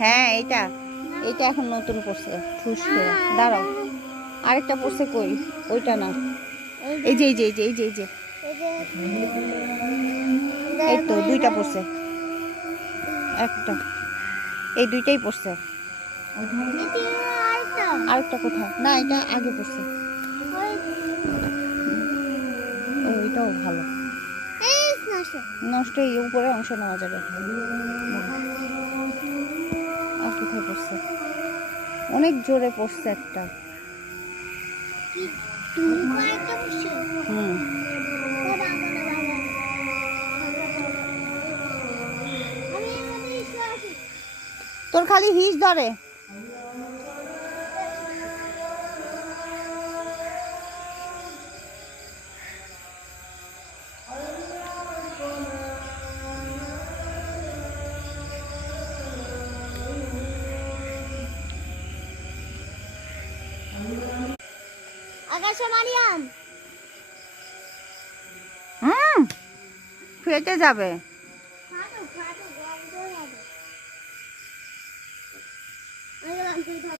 হ্যাঁ এইটা এইটা এখন নতুন পড়ছে ঠুস করে দাঁড়াও আরেকটা পড়ছে কই ওইটা না এই যে এই যে এই যে এই যে এই যে এই তো দুইটা পড়ছে একটা এই দুইটাই পড়ছে আরেকটা কোথায় না এটা আগে পড়ছে ওইটাও ভালো নষ্ট এই উপরে অংশ নেওয়া যাবে আর কোথায় পড়ছে অনেক জোরে পড়ছে একটা হুম তোর খালি হিস ধরে আকাশে মারিয়াম ফেটে যাবে খাটো খাটো গন্ধ হবে